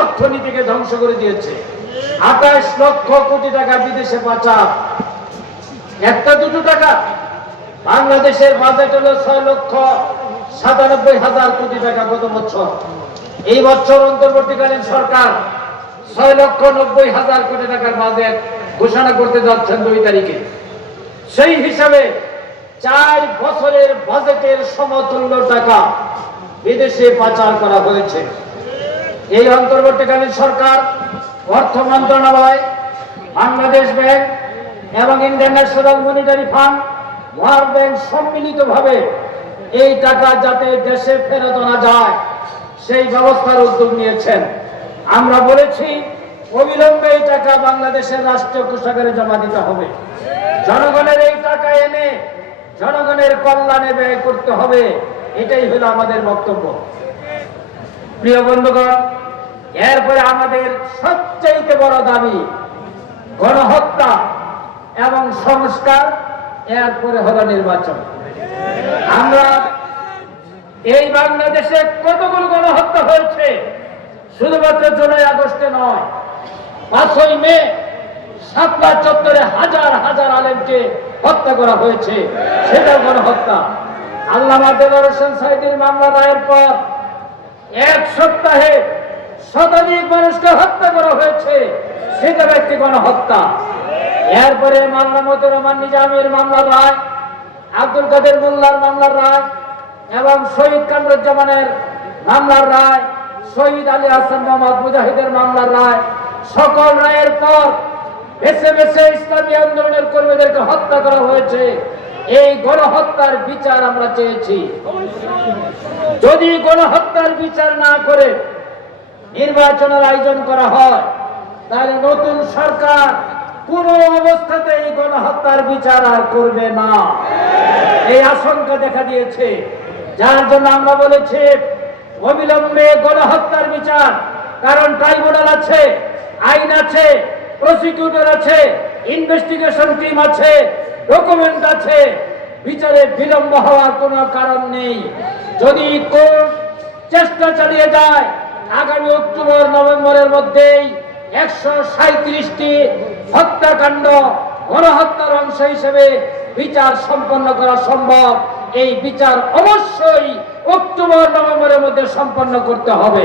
অর্থনীতিকে ধ্বংস করে দিয়েছে। আঠাশ লক্ষ কোটি টাকা বিদেশে পাচার। একটা দুটো টাকা। বাংলাদেশের বাজেট হলো ছয় লক্ষ সাতানব্বই হাজার কোটি টাকা গত বছর। এই বছর অন্তর্বর্তীকালীন সরকার ছয় লক্ষ নব্বই হাজার কোটি টাকার বাজেট ঘোষণা করতে যাচ্ছেন দুই তারিখে। সেই হিসাবে চার বছরের বাজেটের সমতুল্য টাকা বিদেশে পাচার করা হয়েছে। এই অন্তর্বর্তীকালীন সরকার, অর্থ মন্ত্রণালয়, বাংলাদেশ ব্যাংক এবং international monetary fund, world bank সম্মিলিতভাবে এই টাকা যাতে দেশে ফেরত আনা যায়, সেই ব্যবস্থার উদ্যোগ নিয়েছেন। আমরা বলেছি, অবিলম্বে এই টাকা বাংলাদেশের রাষ্ট্রীয় কোষাগারে জমা দিতে হবে। জনগণের এই টাকা এনে জনগণের কল্যাণে ব্যয় করতে হবে, এটাই হলো আমাদের বক্তব্য। প্রিয় বন্ধুগণ, এরপরে আমাদের সবচেয়ে বড় দাবি গণহত্যা এবং সংস্কার, এরপরে হলো নির্বাচন। আমরা এই বাংলাদেশে কতগুলো গণহত্যা হয়েছে? শুধুমাত্র জুলাই, আগস্টে নয়, পাঁচই মে, সাতটা চত্বরে হাজার হাজার আলেমকে হত্যা করা হয়েছে। সেটা গণহত্যা। দেলোয়ার হোসেন সাইদির মামলা রায়ের পর এক সপ্তাহে শতাধিক মানুষকে হত্যা করা হয়েছে। সেটা একটি গণহত্যা এরপরে মামলা মতো রহমান নিজামের মামলার রায়, আব্দুল কাদের মোল্লার মামলার রায় এবং শহীদ কামরুজ্জামানের মামলার রায়, শহীদ আলী হাসান মোহাম্মদ মুজাহিদের মামলার রায়, সকল রায়ের পর বেছে বেছে ইসলামী আন্দোলনের কর্মীদেরকে হত্যা করা হয়েছে। এই গণহত্যার বিচার আমরা চেয়েছি। যদি গণহত্যার বিচার না করে নির্বাচনের আয়োজন করা হয়, তাহলে নতুন সরকার কোন অবস্থাতে এই গণহত্যার বিচার আর করবে না। এই আশঙ্কা দেখা দিয়েছে। যার জন্য আমরা বলেছি, অবিলম্বে গণহত্যার বিচার, কারণ ট্রাইব্যুনাল আছে, আইন আছে, প্রসিকিউটর আছে, ইনভেস্টিগেশন টিম আছে ডকুমেন্ট আছে। বিচারে বিলম্ব হওয়ার কোনো কারণ নেই। যদি কোর্ট চেষ্টা চালিয়ে যায়, আগামী অক্টোবর, নভেম্বরের মধ্যেই একশো সাঁত্রিশটি হত্যাকাণ্ড, গণহত্যার অংশ হিসেবে বিচার সম্পন্ন করা সম্ভব। এই বিচার অবশ্যই অক্টোবর, নভেম্বরের মধ্যে সম্পন্ন করতে হবে।